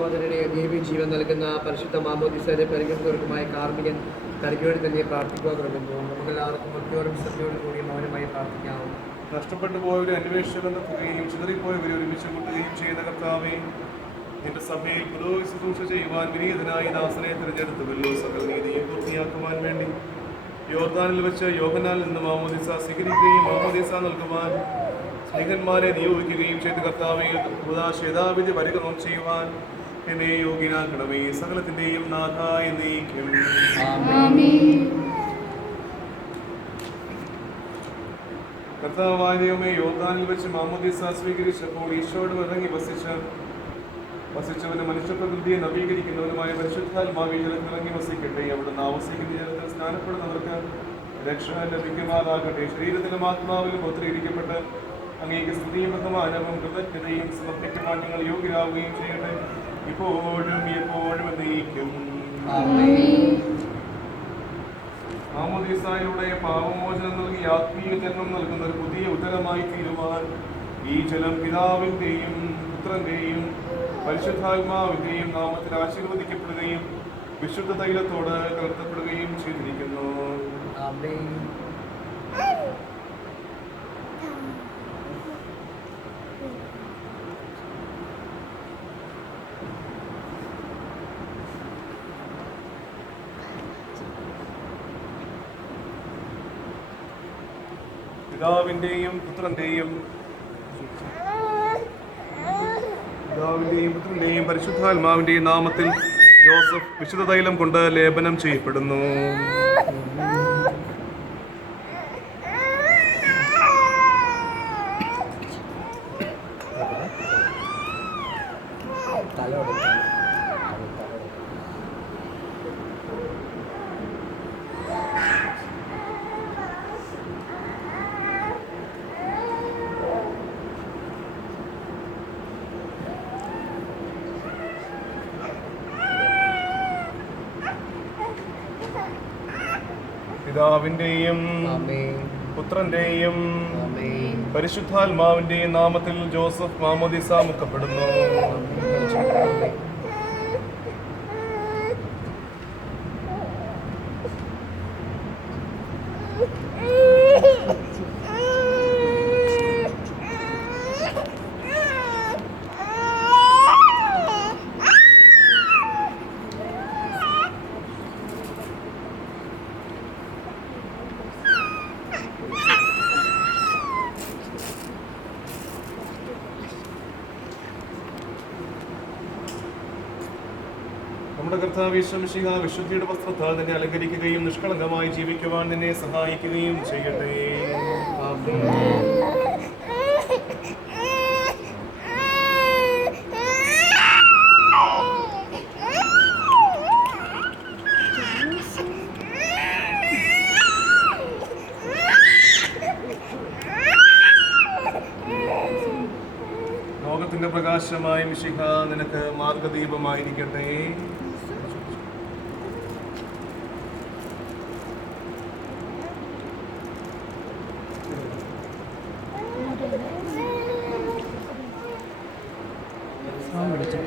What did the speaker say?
സഹോദരനെ ദേവി ജീവൻ നൽകുന്ന പരിശുദ്ധ മാമോദിസയുടെ പരിഗണനകൾക്കുമായ കാർമികൻ കരുകയോടെ തന്നെ പ്രാർത്ഥിക്കുക തുടങ്ങുന്നു. നമുക്കെല്ലാവർക്കും ഭക്തിയോടും ശ്രദ്ധയോടും കൂടി മൗനമായി പ്രാർത്ഥിക്കാം. നഷ്ടപ്പെട്ടു പോയവരെ അന്വേഷിക്കുകയും ചിതറിപ്പോയവരെ ഒരുമിച്ച് കൂട്ടുകയും ചെയ്യുന്ന കർത്താവേ, നിന്റെ സഭയിൽ പുരോഗതി ശുശ്രൂഷ ചെയ്യുവാൻ വിനീതനായി ദാസനെ തിരഞ്ഞെടുത്തുവല്ലോ. സകല നീതിയും പൂർത്തിയാക്കുവാൻ വേണ്ടി യോർദാനിൽ വെച്ച് യോഹന്നാനിൽ നിന്ന് മാമോദിസ സ്വീകരിക്കുകയും മാമോദിസ നൽകുവാൻ സ്നേഹന്മാരെ നിയോഗിക്കുകയും ചെയ്ത കർത്താവേ, യഥാവിധി പരികർമ്മം ചെയ്യുവാൻ എന്നെ യോഗ്യനാക്കണമേ. സകലത്തിന്റെയും നാഥായ നീക്കും. കർത്താവായ ദൈവമേ, യോർദാനിൽ വെച്ച് മാമോദിസ സ്വീകരിച്ചപ്പോൾ ഈശോയോട് ഇറങ്ങി വസിച്ചവന് മനുഷ്യപ്രകൃതിയെ നവീകരിക്കുന്നവനുമായ പരിശുദ്ധാത്മാവി ജലത്തിൽ ഇറങ്ങി വസിക്കട്ടെ. അവിടുന്ന് ആവസിക്കുന്ന ജലത്തിൽ സ്നാനപ്പെടുന്നവർക്ക് രക്ഷ ലഭിക്കുമാറാകട്ടെ. ശരീരത്തിലും ആത്മാവിലും ഒത്തിരിയിരിക്കപ്പെട്ട് അങ്ങേക്ക് സ്തുതിയും ബഹുമാനവും കൃതജ്ഞതയും സമർപ്പിക്കുവാൻ ഞങ്ങൾ യോഗ്യരാവുകയും ചെയ്യട്ടെ, ഇപ്പോഴും എപ്പോഴും എന്നേക്കും. മാമോദീസായിലൂടെ പാപമോചനം നൽകി ആത്മീയ ജന്മം നൽകുന്ന ഒരു പുതിയ ഉത്തരമായി തീരുവാൻ ഈ ജലം പിതാവിന്റെയും പുത്രന്റെയും പരിശുദ്ധാത്മാവിന്റെയും നാമത്തിൽ ആശീർവദിക്കപ്പെടുകയും വിശുദ്ധ തൈലത്തോട് കലർത്തപ്പെടുകയും ചെയ്തിരിക്കുന്നു. പിതാവിന്റെയും പുത്രന്റെയും പരിശുദ്ധാത്മാവിന്റെയും നാമത്തിൽ ജോസഫ് വിശുദ്ധ തൈലം കൊണ്ട് ലേപനം ചെയ്യപ്പെടുന്നു. പിതാവിന്റെയും പുത്രന്റെയും പരിശുദ്ധാത്മാവിന്റെയും നാമത്തിൽ ജോസഫ് മാമോദിസ മുക്കപ്പെടുന്നു. നമ്മുടെ കർത്താവ് യേശു മിശിഹ വിശുദ്ധിയുടെ വസ്ത്രത്താൽ നിന്നെ അലങ്കരിക്കുകയും നിഷ്കളങ്കമായി ജീവിക്കുവാൻ നിന്നെ സഹായിക്കുകയും ചെയ്യട്ടെ. ലോകത്തിന്റെ പ്രകാശമായ മിശിഹ നിനക്ക് മാർഗദീപമായിരിക്കട്ടെ. വിളിച്ചു